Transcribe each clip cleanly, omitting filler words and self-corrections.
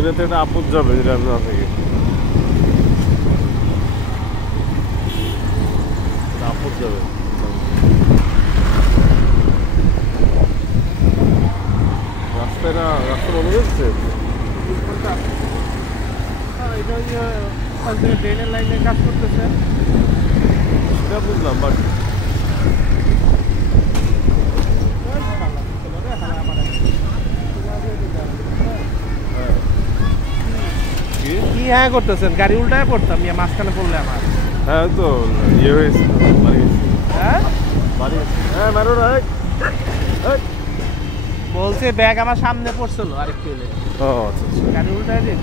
দুনিয়াতে একটা আপদ যাবে যেটা আমি না থাকি, আপদ যাবে। রাস্তায় না, রাস্তা বন্ধ হচ্ছে। ড্রেনের লাইনে কাজ করতেছে, সেটা বুঝলাম, বাট কি হ্যাঁ করতেছেন? গাড়ি উল্টায় পড়তাম, মাঝখানে পড়লে আমার। হ্যাঁ তো ইয়ে হয়েছিল, বাড়ি গেছি। হ্যাঁ বাড়ি গেছি, হ্যাঁ মারো না। বলছে ব্যাগ আমার সামনে পড়ছিল আরেকটু হলে। ও আচ্ছা আচ্ছা, গাড়ি উল্টায় দিয়ে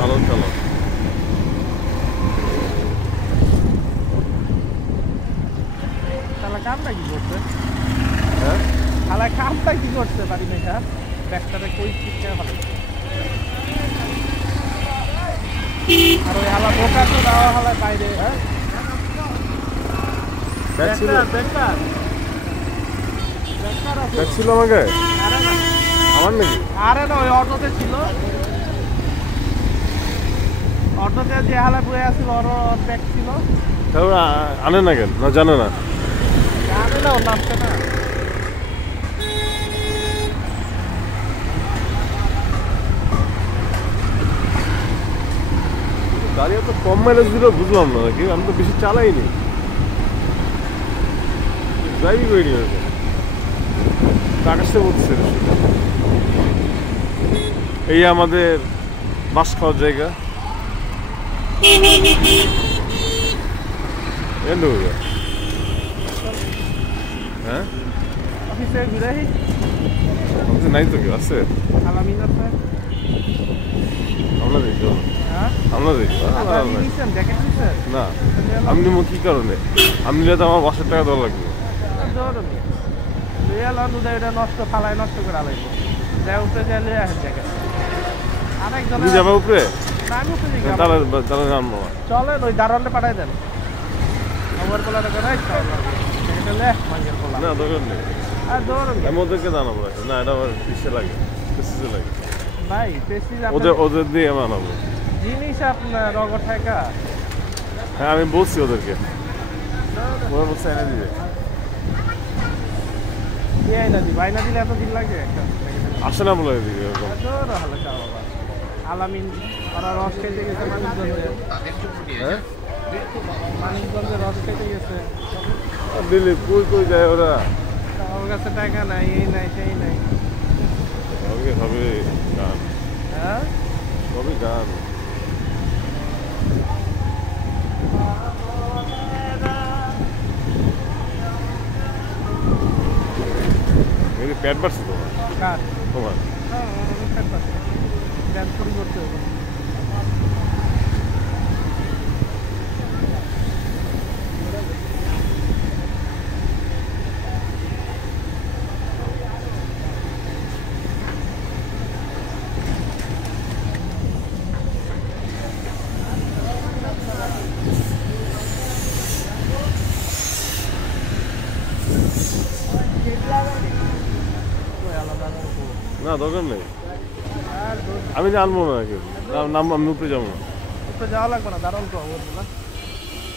ভালো চালো। তাহলে কামটা কি করছে? হ্যাঁ তাহলে কামটা কি করছে বাড়ি মেঘা? ব্যাগটারে কই চিৎকার ভালো। আর ওই হালা বোকা তো দেওয়া হালায় বাইরে। হ্যাঁ ব্যাগ ছিল, ব্যাগটা ব্যাগ ছিল আমাকে, আরে না, আমার নাকি? আরে না, ওই অটোতে ছিল। অটোতে যে হালা বয়ে আসছিল ওর ব্যাগ ছিল। তারপর আনে না কেন, না জানে না? জানে না, ওর নামছে না। গাড়ি এত কম মাইলেজ দিল বুঝলাম না নাকি, আমি তো বেশি চালাইনি, ড্রাইভিং করিনি হয়তো, আকাশে বলছে। এই আমাদের বাস খাওয়ার জায়গা, হ্যাঁ অফিসে ঘুরে নাই তো, কেউ আছে? আলামিন আছে। আমরা দেখি, হ্যাঁ আমরা দেখি নিছেন, জ্যাকেট নিছেন না। আমি নেবো কি কারণে? আমি নিলে তো আমার 5,000 টাকা দেওয়া লাগবে। এটা নষ্ট ফালায় নষ্ট করে আলাইবো। যাই উপরে যাই লিয়ে আসেন জ্যাকেট। আরেকজন তুমি যাবে উপরে? আমি উপরে যাই। তাহলে তাহলে নামবো না। চলেন ওই দারোয়ানটা পাঠাই দেন। আমার পোলাটা করে এটা লে মাঙ্গের পোলা। না দরকার নেই, আর দৌড়ন আমি ওদেরকে জানাবো রাখি। না এটা আমার পিসে লাগে, পিসে লাগে ভাই, প্রেসিজ ওদের দিয়ে আমি আনাবো জিনিস আপনার রগর ঠেকা। হ্যাঁ আমি বলছি ওদেরকে, ওরা বলছে এনে দিবে। কি আইনা দিই, বাইনা দিলে এত দিন লাগে একটা। আসে না বলে দিবে এরকম। আলামিন ওরা রস খেতে গেছে মানিকগঞ্জে। হ্যাঁ মানিকগঞ্জে রস খেতে গেছে। দিল্লি কই কই যায় ওরা? ওর কাছে টাকা নাই, এই নাই সেই নাই। হবে গান, হ্যাঁ সবই গান। পেট বাড়ছে তোমার? কার? তোমার ড্যান্স করি করতে হবে। না দরকার নেই, আমি জানবো না কেউ নাম, আমি উপরে যাবো না। উপরে যাওয়া লাগবে না, দারুণ তো